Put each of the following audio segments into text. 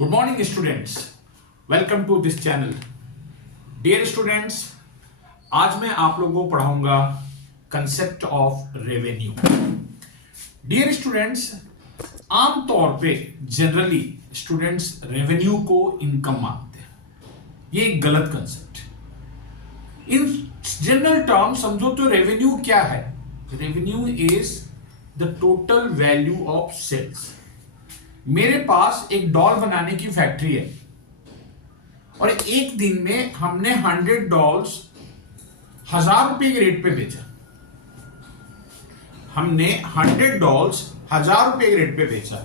Good morning students, welcome to this channel. Dear students, आज मैं आप लोगों को पढ़ाऊंगा concept of revenue. Dear students, आमतौर पे जनरली स्टूडेंट्स रेवेन्यू को इनकम मानते हैं। ये एक गलत कंसेप्ट है। इन जनरल टर्म समझो तो रेवेन्यू क्या है? Revenue is the total value of sales. मेरे पास एक डॉल बनाने की फैक्ट्री है और एक दिन में हमने 100 डॉल्स 1000 रुपए के रेट पे बेचा। हमने 100 डॉल्स 1000 रुपए के रेट पे बेचा,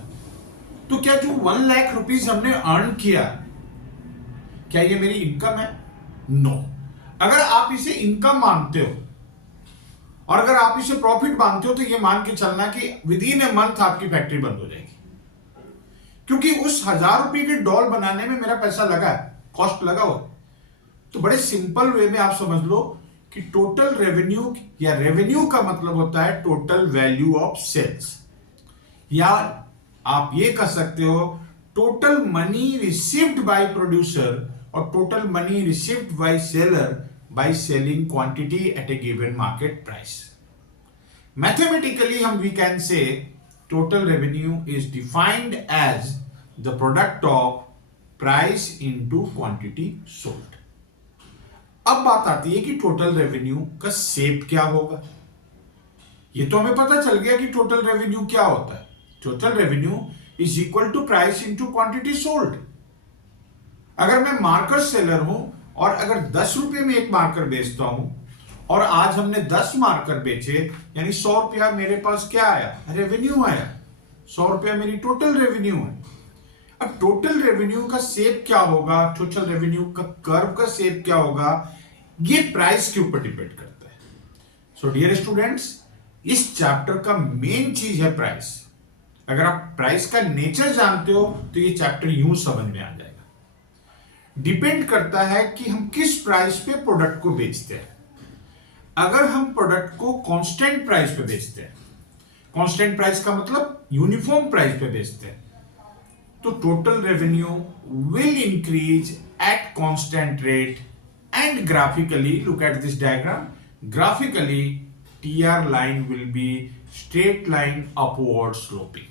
तो क्या जो 1 लाख रुपीस हमने अर्न किया, क्या ये मेरी इनकम है? नो। अगर आप इसे इनकम मानते हो और अगर आप इसे प्रॉफिट मानते हो तो ये मान के चलना कि विद इन ए मंथ आपकी फैक्ट्री बंद हो जाएगी, क्योंकि उस 1000 रुपए के डॉल बनाने में मेरा पैसा लगा है, कॉस्ट लगा हुआ। तो बड़े सिंपल वे में आप समझ लो कि टोटल रेवेन्यू या रेवेन्यू का मतलब होता है टोटल वैल्यू ऑफ सेल्स, या आप ये कह सकते हो total money received by producer और total money received by seller by selling quantity at a given market price. Mathematically हम we can say total revenue is defined as the product of price into quantity sold। अब बात आती है कि total revenue का shape क्या होगा। ये तो हमें पता चल गया कि टोटल रेवेन्यू क्या होता है। Total revenue is equal to price into quantity sold. अगर मैं मार्कर सेलर हूं और अगर 10 रुपए में एक मार्कर बेचता हूं और आज हमने 10 मार्कर बेचे, यानी 100 रुपया मेरे पास क्या आया? रेवेन्यू आया। 100 रुपया मेरी टोटल रेवेन्यू है। अब टोटल रेवेन्यू का शेप क्या होगा, टोटल रेवेन्यू का कर्व का शेप क्या होगा, ये प्राइस के ऊपर डिपेंड करता है। सो डियर स्टूडेंट्स, इस चैप्टर का मेन चीज है प्राइस। अगर आप प्राइस का नेचर जानते हो तो ये चैप्टर यूं समझ में आ जाएगा। डिपेंड करता है कि हम किस प्राइस पे प्रोडक्ट को बेचते हैं। अगर हम प्रोडक्ट को कांस्टेंट प्राइस पे बेचते हैं, कांस्टेंट प्राइस का मतलब यूनिफॉर्म प्राइस पे बेचते हैं, तो total revenue will increase at constant rate and graphically look at this diagram. Graphically TR line will be straight line upward sloping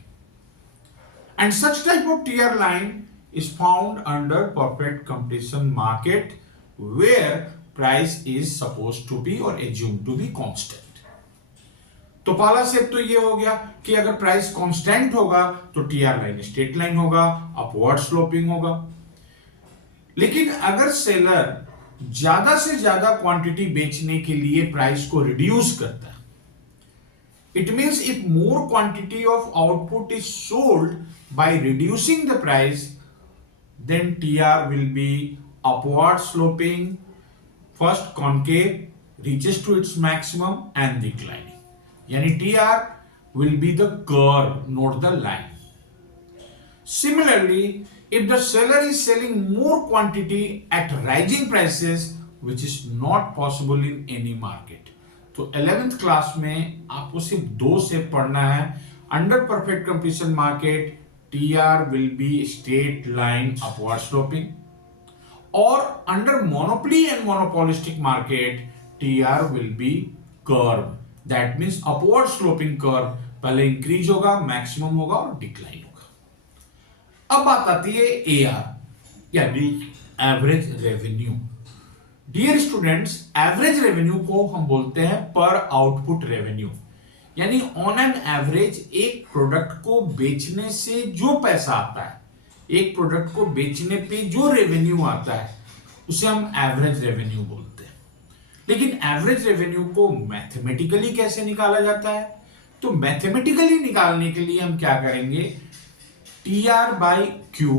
and such type of TR line is found under perfect competition market where price is supposed to be or assumed to be constant। तो पहला step तो ये हो गया कि अगर price constant होगा तो टीआर लाइन स्ट्रेट लाइन होगा, अपवर्ड स्लोपिंग होगा। लेकिन अगर सेलर ज्यादा से ज्यादा क्वांटिटी बेचने के लिए प्राइस को रिड्यूस करता है, it means if more quantity of output is sold by reducing the price, then TR will be upward sloping, first concave reaches to its maximum and declining, yani TR will be the curve, not the line। Similarly, if the seller is selling more quantity at rising prices, which is not possible in any market, तो 11th class में आपको सिर्फ 2 से पढ़ना है। Under perfect competition market TR will be straight line upward sloping, or under monopoly and monopolistic market TR will be curve, that means upward sloping curve, पहले increase होगा, maximum होगा और डिक्लाइन होगा। अब बात आती है AR यानी average revenue. Dear students, average revenue को हम बोलते हैं पर आउटपुट रेवेन्यू, यानी ऑन एन एवरेज एक प्रोडक्ट को बेचने से जो पैसा आता है, एक प्रोडक्ट को बेचने पे जो रेवेन्यू आता है, उसे हम एवरेज रेवेन्यू बोलते हैं। लेकिन एवरेज रेवेन्यू को मैथमेटिकली कैसे निकाला जाता है? तो मैथमेटिकली निकालने के लिए हम क्या करेंगे, टीआर बाय क्यू।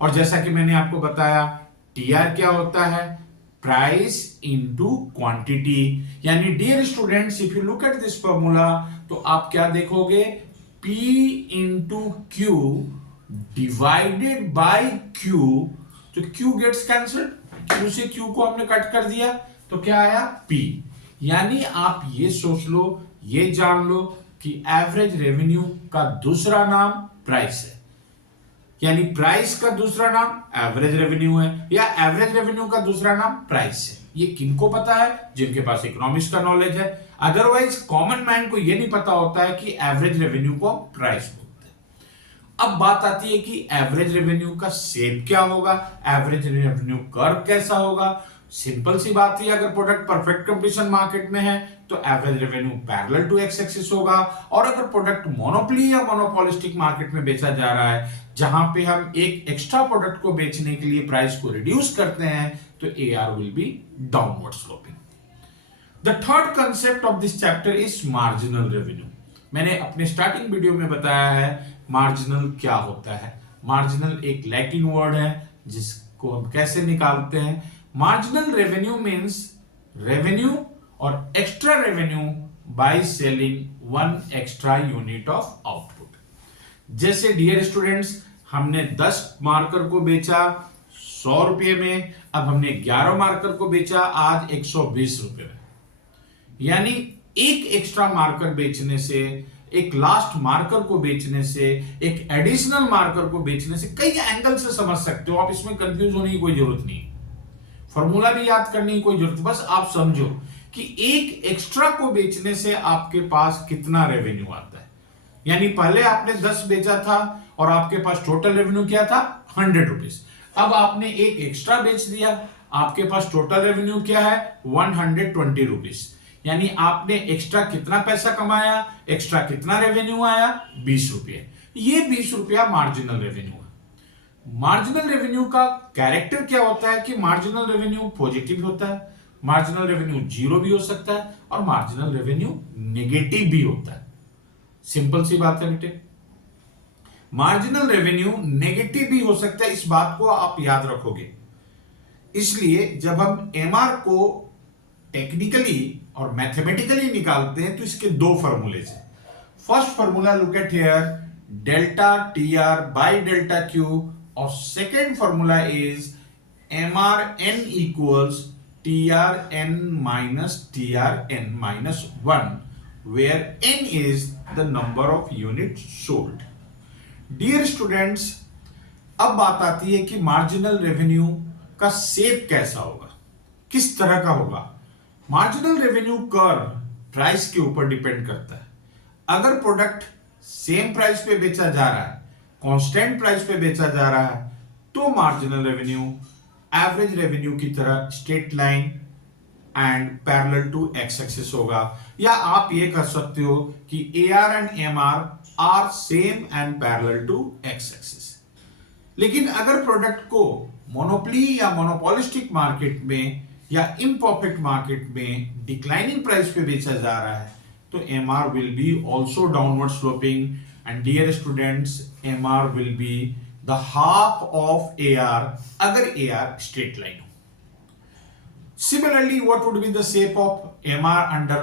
और जैसा कि मैंने आपको बताया, टीआर क्या होता है? Price into quantity. यानी dear students, if you look at this formula तो आप क्या देखोगे, P into Q divided by Q, तो Q गेट्स कैंसल्ड, Q से Q को हमने कट कर दिया तो क्या आया? P। यानी आप ये सोच लो, ये जान लो कि एवरेज रेवेन्यू का दूसरा नाम प्राइस है। यानी प्राइस का दूसरा नाम एवरेज रेवेन्यू है, या एवरेज रेवेन्यू का दूसरा नाम प्राइस है। ये किनको पता है? जिनके पास इकोनॉमिक्स का नॉलेज है। अदरवाइज कॉमन मैन को ये नहीं पता होता है कि एवरेज रेवेन्यू को प्राइस बोलते हैं। अब बात आती है कि एवरेज रेवेन्यू का शेप क्या होगा, एवरेज रेवेन्यू कर्व कैसा होगा। सिंपल सी बात है, अगर प्रोडक्ट परफेक्ट कंपटीशन मार्केट में है तो average revenue parallel to X axis होगा, और अगर प्रोडक्ट मोनोपोली या मोनोपोलिस्टिक मार्केट में बेचा जा रहा है जहां पे हम एक एक्स्ट्रा प्रोडक्ट को बेचने के लिए प्राइस को रिड्यूस करते हैं, तो AR will be downward sloping. The third concept of this chapter is marginal revenue. मैंने अपने स्टार्टिंग वीडियो में बताया है मार्जिनल क्या होता है। मार्जिनल एक लैटिन वर्ड है जिसको हम कैसे निकालते हैं। मार्जिनल रेवेन्यू मीन्स रेवेन्यू और extra revenue by selling one extra unit of output. जैसे डियर स्टूडेंट्स, हमने 10 मार्कर को बेचा 100 रुपये में, अब हमने 11 मार्कर को बेचा आज 120 रुपये में। यानी एक एक्स्ट्रा मार्कर बेचने से, एक लास्ट मार्कर को बेचने से, एक एडिशनल मार्कर को बेचने से कई एंगल से समझ सकते हो आप। इसमें कंफ्यूज होने की कोई जरूरत नहीं, फॉर्मूला भी याद करने की कोई जरूरत, बस आप समझो कि एक एक्स्ट्रा को बेचने से आपके पास कितना रेवेन्यू आता है। यानी पहले आपने 10 बेचा था और आपके पास टोटल रेवेन्यू क्या था 100 रुपीज। अब आपने एक एक्स्ट्रा बेच दिया, आपके पास टोटल रेवेन्यू क्या है 120 रुपीज। यानी आपने एक्स्ट्रा कितना पैसा कमाया, एक्स्ट्रा कितना रेवेन्यू आया 20 रुपये। ये 20 रुपया मार्जिनल रेवेन्यू है। मार्जिनल रेवेन्यू का कैरेक्टर क्या होता है कि मार्जिनल रेवेन्यू पॉजिटिव होता है, मार्जिनल रेवेन्यू जीरो भी हो सकता है, और मार्जिनल रेवेन्यू नेगेटिव भी होता है। सिंपल सी बात है बेटे, मार्जिनल रेवेन्यू नेगेटिव भी हो सकता है, इस बात को आप याद रखोगे। इसलिए जब हम एमआर को टेक्निकली और मैथमेटिकली निकालते हैं तो इसके दो फॉर्मूले हैं। First formula look at here, delta TR by delta Q, और second formula is MR N equals TRN minus TRN minus 1, where N is the number of units sold. Dear students, अब बात आती है कि मार्जिनल रेवेन्यू का shape कैसा होगा, किस तरह का होगा। मार्जिनल रेवेन्यू कर्व प्राइस के ऊपर डिपेंड करता है। अगर प्रोडक्ट सेम प्राइस पे बेचा जा रहा है, कांस्टेंट प्राइस पे बेचा जा रहा है, तो मार्जिनल रेवेन्यू एवरेज रेवेन्यू की तरह straight line and parallel to X axis होगा। या आप ये कर सकते हो कि AR and MR are same and parallel to X axis. लेकिन अगर प्रोडक्ट को मोनोपोली या मोनोपोलिस्टिक मार्केट में या इम्परफेक्ट मार्केट में डिक्लाइनिंग प्राइस पे बेचा जा रहा है, तो MR will be also downward sloping, and dear students MR will be the half of AR अगर AR straight line हो। Similarly, what would be the shape of MR under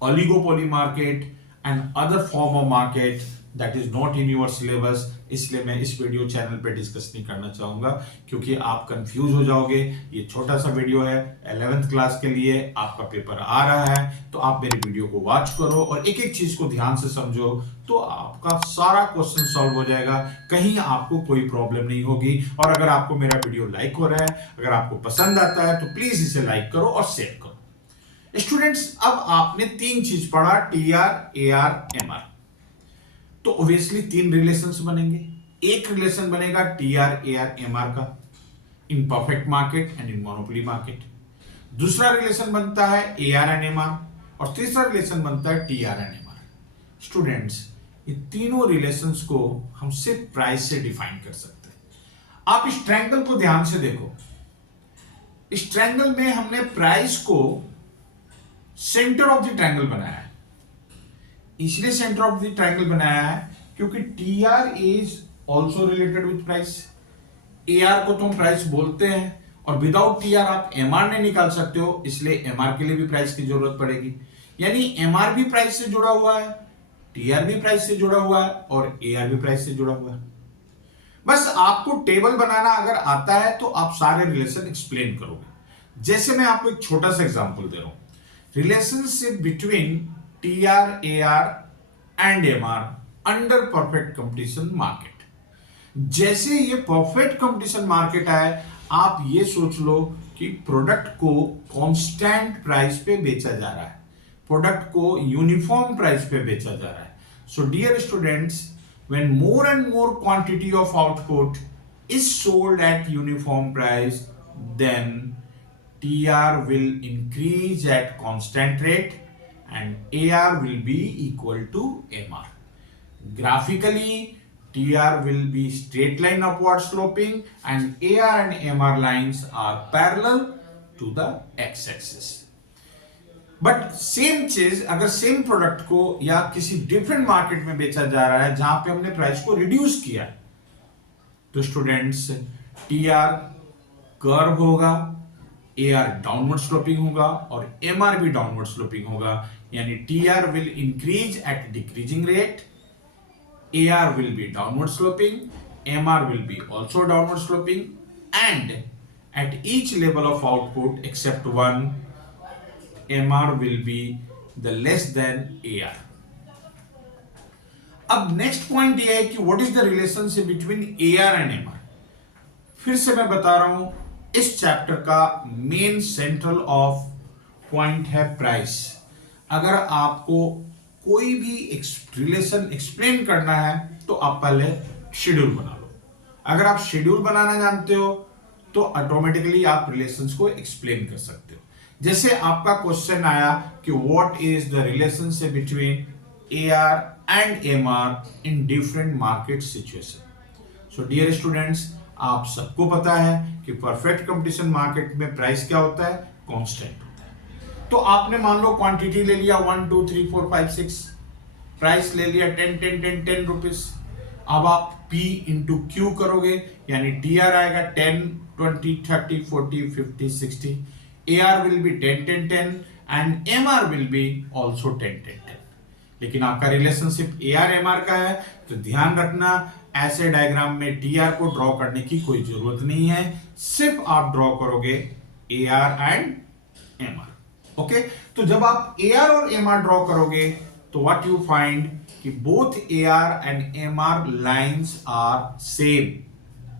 oligopoly market and other form of market that is not in your syllabus? इसलिए मैं इस video channel पे discuss नहीं करना चाहूंगा क्योंकि आप कंफ्यूज हो जाओगे। ये छोटा सा वीडियो है, 11th क्लास के लिए आपका पेपर आ रहा है, तो आप मेरे वीडियो को वॉच करो और एक एक चीज को ध्यान से समझो, तो आपका सारा क्वेश्चन सॉल्व हो जाएगा, कहीं आपको कोई प्रॉब्लम नहीं होगी। और अगर आपको मेरा वीडियो लाइक हो रहा है, अगर आपको पसंद आता है, तो प्लीज इसे लाइक करो और शेयर करो। स्टूडेंट्स, अब आपने 3 चीज पढ़ा, TR, AR, MR। तो ऑब्वियसली 3 रिलेशंस बनेंगे। एक रिलेशन बनेगा TR, AR, MR का in perfect market and in monopoly market. दूसरा रिलेशन बनता है AR एंड MR, और तीसरा रिलेशन बनता है TR एंड MR। स्टूडेंट्स, ये तीनों रिलेशंस को हम सिर्फ प्राइस से डिफाइन कर सकते हैं। आप इस ट्रायंगल को ध्यान से देखो। इस ट्रायंगल में हमने प्राइस को सेंटर ऑफ द ट्रायंगल बनाया है। इसलिए सेंटर ऑफ द ट्रायंगल बनाया है क्योंकि TR is also related with price. AR को तो हम प्राइस बोलते हैं, और विदाउट TR आप MR नहीं निकाल सकते हो, इसलिए MR के लिए भी प्राइस की जरूरत पड़ेगी। यानी MR भी प्राइस से जुड़ा हुआ है, TR भी प्राइस से जुड़ा हुआ है, और AR भी प्राइस से जुड़ा हुआ है। बस आपको टेबल बनाना अगर आता है तो आप सारे रिलेशन एक्सप्लेन करोगे। जैसे मैं आपको एक छोटा सा एग्जांपल दे रहा हूं, relationship between TR, AR and MR under perfect competition market. जैसे ये परफेक्ट कंपटीशन मार्केट है, आप ये सोच लो कि प्रोडक्ट को कांस्टेंट प्राइस पे बेचा जा रहा है, प्रोडक्ट को यूनिफॉर्म प्राइस पे बेचा जा रहा है. So dear students, when more and more quantity of output is sold at uniform price, then TR will increase at constant rate and AR will be equal to MR. Graphically, TR will be straight line upward sloping and AR and MR lines are parallel to the x-axis. But same चीज अगर same product को या किसी different market में बेचा जा रहा है जहां पे हमने प्राइस को रिड्यूस किया, तो स्टूडेंट्स टी आर कर्व होगा, ए आर डाउनवर्ड स्लोपिंग होगा और एम आर भी डाउनवर्ड स्लोपिंग होगा. यानी T R will increase at decreasing rate, A R will be downward sloping, M R will be also downward sloping and at each level of output except one, M R will be the less than A R. अब next point ये है कि what is the relationship between AR and MR. फिर से मैं बता रहा हूं, इस चैप्टर का मेन सेंट्रल ऑफ पॉइंट है प्राइस. अगर आपको कोई भी रिलेशन एक्सप्लेन करना है तो आप पहले शेड्यूल बना लो. अगर आप शेड्यूल बनाना जानते हो तो ऑटोमेटिकली आप रिलेशंस को एक्सप्लेन कर सकते हो. जैसे आपका क्वेश्चन आया कि what is the relationship between AR and MR in different market situation. So dear students, आप सबको पता है कि परफेक्ट कंपटीशन मार्केट में प्राइस क्या होता है, कांस्टेंट होता है. तो आपने मान लो क्वांटिटी ले लिया 1 2 3 4 5 6, प्राइस ले लिया 10 10 10 10 रुपीस. अब आप P इंटू Q करोगे यानी TR आएगा 10 20 30 40 50 60, AR will be 10 10 10 and MR will be also 10 10 10. लेकिन आपका relationship A R M R का है, तो ध्यान रखना ऐसे डायग्राम में टी आर को ड्रॉ करने की कोई जरूरत नहीं है, सिर्फ आप ड्रॉ करोगे A R and M R. Okay, तो जब आप ए आर और एम आर ड्रॉ करोगे तो व्हाट यू फाइंड कि both A R and M R lines are same.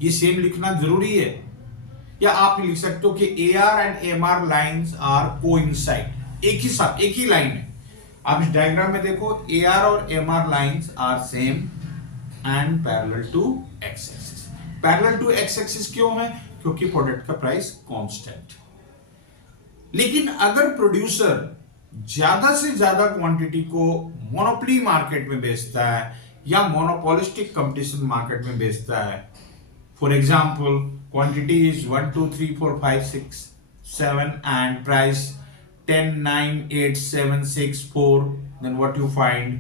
ये सेम लिखना जरूरी है, या आप लिख सकते हो कि A R and M R lines are coincide, एक ही साथ एक ही लाइन है. आप इस डायग्राम में देखो, ए आर और M R lines are same and parallel to X axis. Parallel to X axis क्यों है? क्योंकि प्रोडक्ट का प्राइस कांस्टेंट. लेकिन अगर प्रोड्यूसर ज्यादा से ज्यादा क्वांटिटी को मोनोपोली मार्केट में बेचता है या मोनोपोलिस्टिक कंपटीशन मार्केट में बेचता है, for example quantity is 1 2 3 4 5 6 7 and price 10 9 8 7 6 4, then what you find,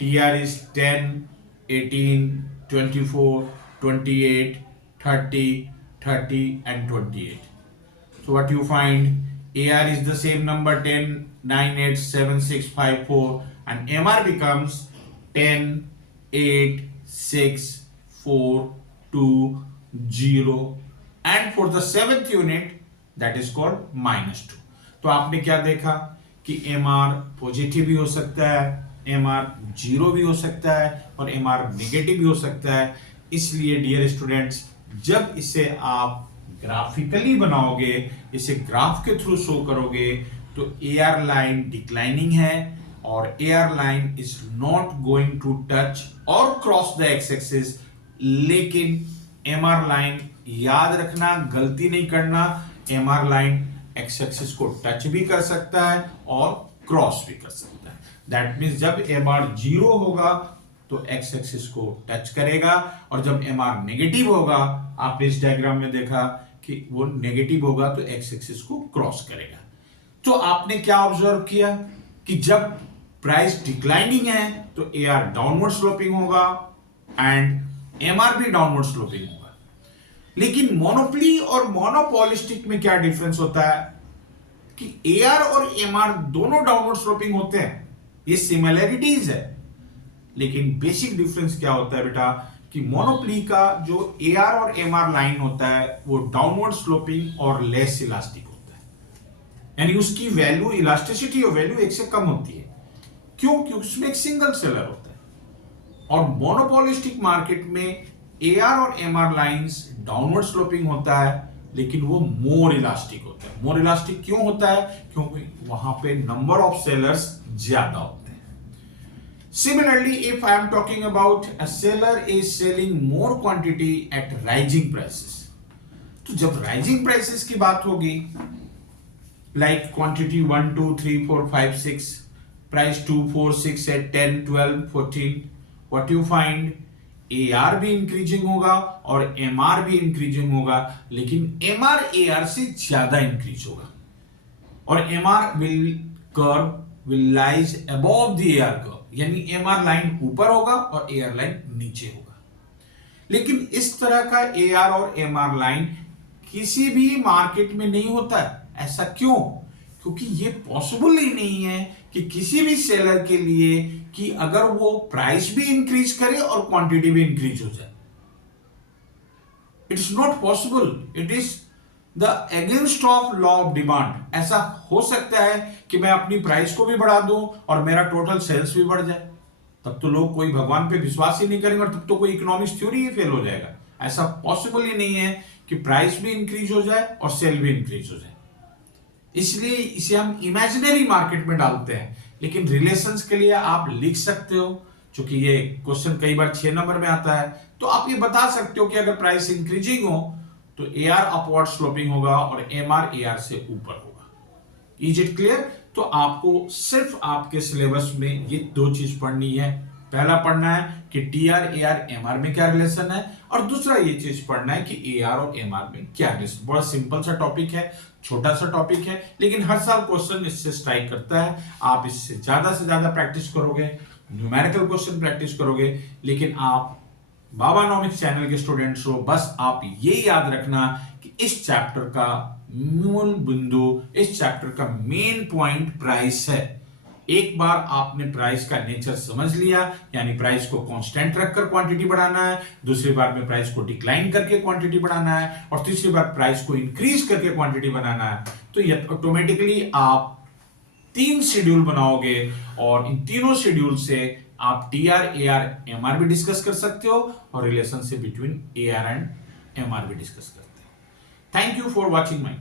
TR is 10 18 24 28 30 30 and 28. So what you find, AR is the same number 10 9 8 7 6 5 4 and MR becomes 10 8 6 4 2 0 and for the seventh unit that is called -2. तो आपने क्या देखा कि MR positive भी हो सकता है, MR 0 भी हो सकता है और MR नेगेटिव भी हो सकता है. इसलिए डियर स्टूडेंट्स, जब इसे आप ग्राफिकली बनाओगे, इसे ग्राफ के थ्रू शो करोगे, तो AR लाइन डिक्लाइनिंग है और AR line is not going to touch और क्रॉस द एक्स एक्सिस. लेकिन MR लाइन, याद रखना, गलती नहीं करना, MR लाइन एक्स एक्सिस को टच भी कर सकता है और क्रॉस भी कर सकता है. दैट मीन्स जब MR 0 होगा तो एक्स एक्सिस को टच करेगा और जब MR नेगेटिव होगा, आपने इस डायग्राम में देखा कि वो नेगेटिव होगा तो एक्स एक्सिस को क्रॉस करेगा. तो आपने क्या ऑब्जर्व किया कि जब प्राइस डिक्लाइनिंग है तो AR डाउनवर्ड स्लोपिंग होगा एंड MR भी डाउनवर्ड स्लोपिंग होगा. लेकिन मोनोपोली और मोनोपोलिस्टिक में क्या डिफरेंस होता है कि AR और MR दोनों डाउनवर्ड स्लोपिंग होते हैं. ये सिमिलैरिटीज है, लेकिन बेसिक डिफरेंस क्या होता है बेटा कि मोनोपोली का जो AR और MR लाइन होता है वो डाउनवर्ड स्लोपिंग और लेस इलास्टिक होता है. यानी उसकी वैल्यू, इलास्टिसिटी और वैल्यू एक से कम होती है. क्यों? क्योंकि उसमें एक सिंगल सेलर होता है. और मोनोपोलिस्टिक मार्केट में AR और MR लाइंस डाउनवर्ड स्लोपिंग होता है, लेकिन वो मोर इलास्टिक होता है। मोर इलास्टिक क्यों होता है? क्योंकि वहां पे नंबर ऑफ सेलर्स ज्यादा होते हैं। Similarly, if I am talking about a seller is selling more quantity at rising prices, तो जब rising prices की बात होगी, like quantity 1 2 3 4 5 6, price 2 4 6 8 10 12 14, what you find, AR भी इंक्रीजिंग होगा और MR भी इंक्रीजिंग होगा, लेकिन MR AR से ज्यादा इंक्रीज होगा और MR will lies above the AR curve, यानी MR लाइन ऊपर होगा और AR लाइन नीचे होगा। लेकिन इस तरह का AR और MR लाइन किसी भी मार्केट में नहीं होता है। ऐसा क्यों? क्योंकि ये पॉसिबल ही नहीं है कि किसी भी सेलर के लिए कि अगर वो प्राइस भी इंक्रीज करे और क्वांटिटी भी इंक्रीज हो जाए। It's not possible, it is the against of law of demand. ऐसा हो सकता है कि मैं अपनी प्राइस को भी बढ़ा दूं और मेरा टोटल सेल्स भी बढ़ जाए, तब तो लोग कोई भगवान पे विश्वास ही नहीं करेंगे और तब तो कोई इकोनॉमिक्स थ्योरी ही फेल हो जाएगा। ऐसा पॉसिबल ही नहीं है कि प्राइस भी इंक्रीज हो जाए और सेल भी इंक्रीज हो जाए। इसलिए इसे हम इमेजिनरी मार्केट में डालते हैं, लेकिन रिलेशंस के लिए आप लिख सकते हो, क्योंकि ये क्वेश्चन कई बार 6 नंबर में आता है, तो आप ये बता सकते हो कि अगर प्राइस इंक्रीजिंग हो तो AR अपवर्ड स्लोपिंग होगा और MR AR से ऊपर होगा। Is it clear? तो आपको सिर्फ आपके सिलेबस में ये 2 चीज पढ़नी है। पहला पढ़ना है कि TR AR MR में क्या रिलेशन है, और दूसरा ये चीज पढ़ना है कि AR और MR में क्या रिलेशन। बड़ा सिंपल सा टॉपिक है, छोटा सा टॉपिक है, लेकिन हर साल क्वेश्चन इससे स्ट्राइक करता है। आप इससे ज्यादा प्रैक्टिस करोगे, न्यूमेरिकल क्वेश्चन प्रैक्टिस करोगे, लेकिन आप बाबानॉमिक्स चैनल के स्टूडेंट्स हो, बस आप ये याद रखना कि इस चैप्टर का मूल बिंदु, इस चैप्टर का मेन पॉइंट प्राइस है। एक बार आपने प्राइस का नेचर समझ लिया, यानी प्राइस को कांस्टेंट रखकर क्वांटिटी बढ़ाना है, दूसरी बार में प्राइस को डिक्लाइन करके क्वांटिटी बढ़ाना है, और तीसरी बार प्राइस को इंक्रीज करके क्वांटिटी बनाना है, तो ये ऑटोमेटिकली आप 3 शेड्यूल बनाओगे और इन तीनों शेड्यूल से आप TR AR MR भी डिस्कस कर सकते हो और relationship between AR and MR भी डिस्कस करते हो। Thank you for watching my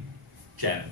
channel.